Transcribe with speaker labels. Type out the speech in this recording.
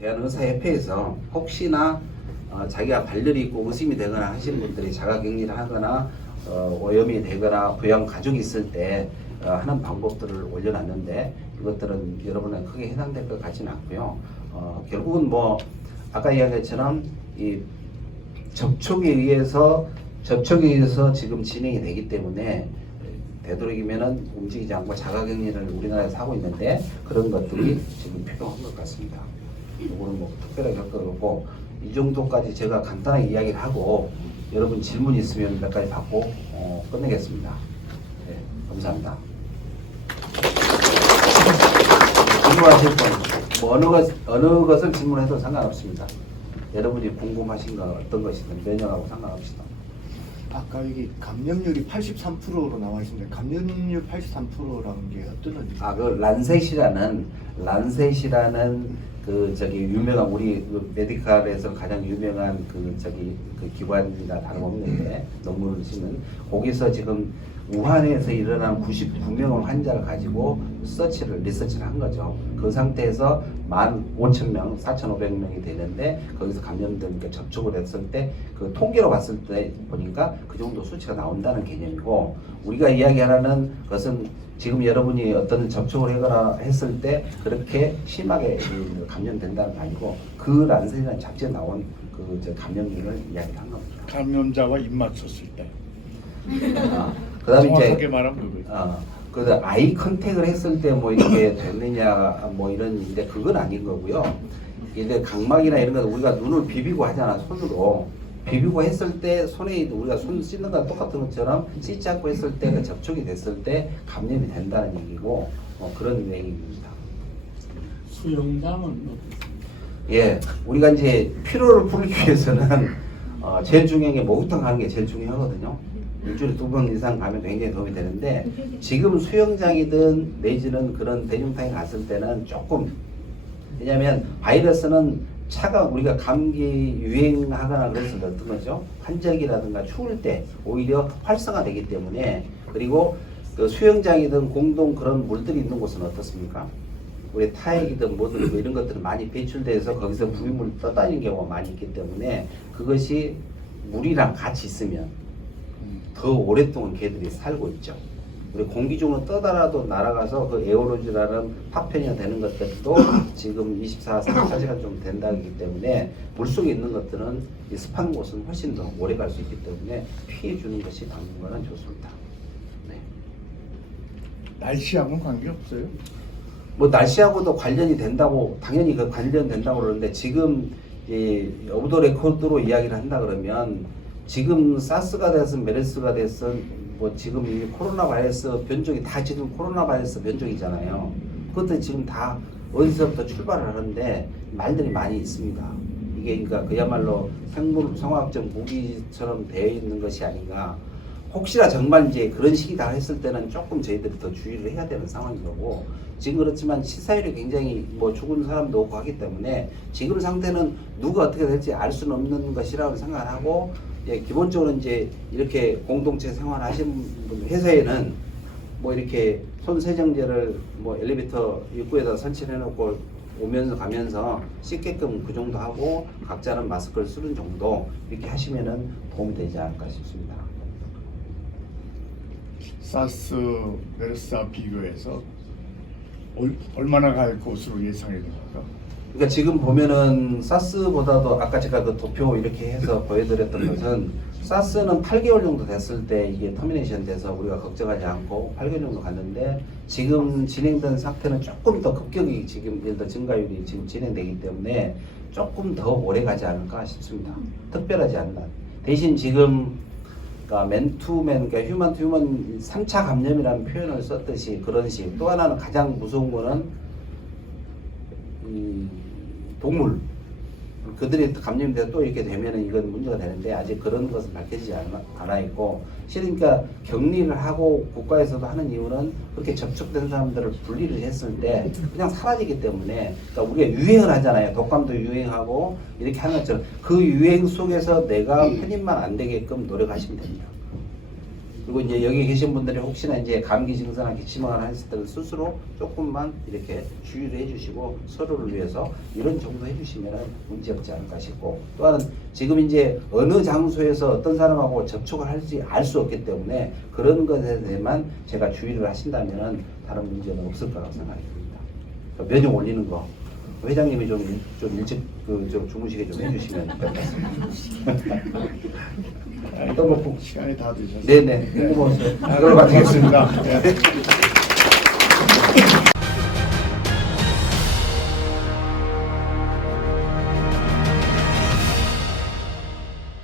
Speaker 1: 대한의사협회에서 혹시나 어, 자기가 발열이 있고 의심이 되거나 하시는 분들이 자가격리를 하거나 어, 오염이 되거나 부양 가족이 있을 때 어, 하는 방법들을 올려놨는데 이것들은 여러분에 크게 해당될 것 같지는 않고요. 어, 결국은 뭐 아까 이야기했처럼 이 접촉에 의해서 접촉에 의해서 지금 진행이 되기 때문에 되도록이면은 움직이지 않고 자가격리를 우리나라에서 하고 있는데 그런 것들이 지금 필요한 것 같습니다. 이거는 뭐 특별하게 할것 없고 이 정도까지 제가 간단하게 이야기를 하고 여러분 질문 있으면 몇 가지 받고 어, 끝내겠습니다. 네, 감사합니다. 궁금하실 분, 뭐 어느 것 어느 것을 질문해도 상관없습니다. 여러분이 궁금하신 거 어떤 것이든 면역하고 상관없습니다.
Speaker 2: 아까 여기 감염률이 83%로 나와 있습니다. 감염률 83%라는 게 어떤 의미?
Speaker 1: 아, 그 란셋이라는 란셋이라는 그 저기 유명한 우리 그 메디칼에서 가장 유명한 그 저기 그 기관이나 다름없는데 논문을 쓰는. 거기서 지금 우한에서 일어난 99명의 환자를 가지고 서치를 리서치를 한 거죠. 그 상태에서 15,000명, 4,500명이 되는데 거기서 감염된 게 접촉을 했을 때 그 통계로 봤을 때 보니까 그 정도 수치가 나온다는 개념이고 우리가 이야기하는 것은 지금 여러분이 어떤 접촉을 하거나 했을 때 그렇게 심하게 그 감염된다는 거 아니고 그 란센이라는 잡지에 나온 그저 감염률을 이야기한 겁니다.
Speaker 3: 감염자와 입 맞췄을 때
Speaker 1: 아, 그다음에 이제
Speaker 3: 말하면.
Speaker 1: 어, 그 아이 컨택을 했을 때 뭐 이렇게 됐느냐 뭐 이런 이제 그건 아닌 거고요. 이제 각막이나 이런 거 우리가 눈을 비비고 하잖아 손으로 비비고 했을 때 손에 우리가 손 씻는 거랑 똑같은 것처럼 씻지 않고 했을 때 그 접촉이 됐을 때 감염이 된다는 얘기고 어, 그런 얘기입니다.
Speaker 4: 수영장은?
Speaker 1: 예, 우리가 이제 피로를 풀기 위해서는 어, 제일 중요한 게 목욕탕 가는 게 제일 중요하거든요. 일주일에 두 번 이상 가면 굉장히 도움이 되는데 지금 수영장이든 내지는 그런 대중탕에 갔을 때는 조금 왜냐하면 바이러스는 차가 우리가 감기 유행하거나 그랬을 때 어떤 거죠? 환절기라든가 추울 때 오히려 활성화되기 때문에 그리고 그 수영장이든 공동 그런 물들이 있는 곳은 어떻습니까? 우리 타액이든 뭐든 뭐 이런 것들은 많이 배출돼서 거기서 부유물이 떠다니는 경우가 많이 있기 때문에 그것이 물이랑 같이 있으면 더 오랫동안 개들이 살고 있죠. 우리 공기 중으로 떠다라도 날아가서 그 에어로즈라는 파편이 되는 것들도 지금 24, 34시간 좀 된다기 때문에 물속에 있는 것들은 이 습한 곳은 훨씬 더 오래 갈 수 있기 때문에 피해 주는 것이 당분간은 좋습니다. 네.
Speaker 3: 날씨하고는 관계 없어요.
Speaker 1: 뭐 날씨하고도 관련이 된다고 당연히 그 관련된다고 그러는데 지금 이 오브 레코드로 이야기를 한다 그러면 지금 사스가 됐든 메르스가 됐든 뭐 지금 이 코로나 바이러스 변종이 다 지금 코로나 바이러스 변종이잖아요. 그것도 지금 다 어디서부터 출발을 하는데 말들이 많이 있습니다. 이게 그러니까 그야말로 생물 성화학적 무기처럼 되어 있는 것이 아닌가. 혹시나 정말 이제 그런 시기다 했을 때는 조금 저희들이 더 주의를 해야 되는 상황인 거고 지금 그렇지만 치사율이 굉장히 뭐 죽은 사람도 없고 하기 때문에 지금 상태는 누가 어떻게 될지 알 수는 없는 것이라고 생각하고 예, 기본적으로 이제 이렇게 공동체 생활 하시는 분 회사에는 뭐 이렇게 손 세정제를 뭐 엘리베이터 입구에다 설치해 놓고 오면서 가면서 씻게끔 그 정도 하고 각자는 마스크를 쓰는 정도 이렇게 하시면은 도움이 되지 않을까 싶습니다.
Speaker 3: 사스, 메르스와 비교해서 얼, 얼마나 갈 것으로 예상이 됩니까?
Speaker 1: 그러니까 지금 보면은 사스보다도 아까 제가 그 도표 이렇게 해서 보여드렸던 것은 사스는 8개월 정도 됐을 때 이게 터미네이션 돼서 우리가 걱정하지 않고 8개월 정도 갔는데 지금 진행된 상태는 조금 더 급격히 지금 예를 들어 증가율이 지금 진행되기 때문에 조금 더 오래 가지 않을까 싶습니다. 특별하지 않나. 대신 지금 그러니까 맨투맨, 그러니까 휴먼 투 휴먼 3차 감염이라는 표현을 썼듯이 그런 식. 또 하나는 가장 무서운 거는 이 동물 그들이 감염돼 또 이렇게 되면은 이건 문제가 되는데 아직 그런 것은 밝혀지지 않아, 않아 있고 그러니까 격리를 하고 국가에서도 하는 이유는 그렇게 접촉된 사람들을 분리를 했을 때 그냥 사라지기 때문에 그러니까 우리가 유행을 하잖아요. 독감도 유행하고 이렇게 하는 것처럼 그 유행 속에서 내가 편입만 안 되게끔 노력하시면 됩니다 그리고 이제 여기 계신 분들이 혹시나 이제 감기 증세나 기침을 했을 때는 스스로 조금만 이렇게 주의를 해주시고 서로를 위해서 이런 정도 해주시면 문제 없지 않을까 싶고 또 하나는 지금 이제 어느 장소에서 어떤 사람하고 접촉을 할지 알 수 없기 때문에 그런 것에 대해만 제가 주의를 하신다면 다른 문제는 없을 거라고 생각이 듭니다. 그러니까 면역 올리는 거 회장님이 좀, 일- 좀 일찍 그 좀 주무시게 좀 해주시면 될것 같습니다.
Speaker 3: 아이고,
Speaker 1: 또 먹고.
Speaker 3: 시간이 다 되셨어요.
Speaker 1: 네네. 궁금하세요. 그걸로 마치겠습니다.
Speaker 3: 고맙습니다. 네.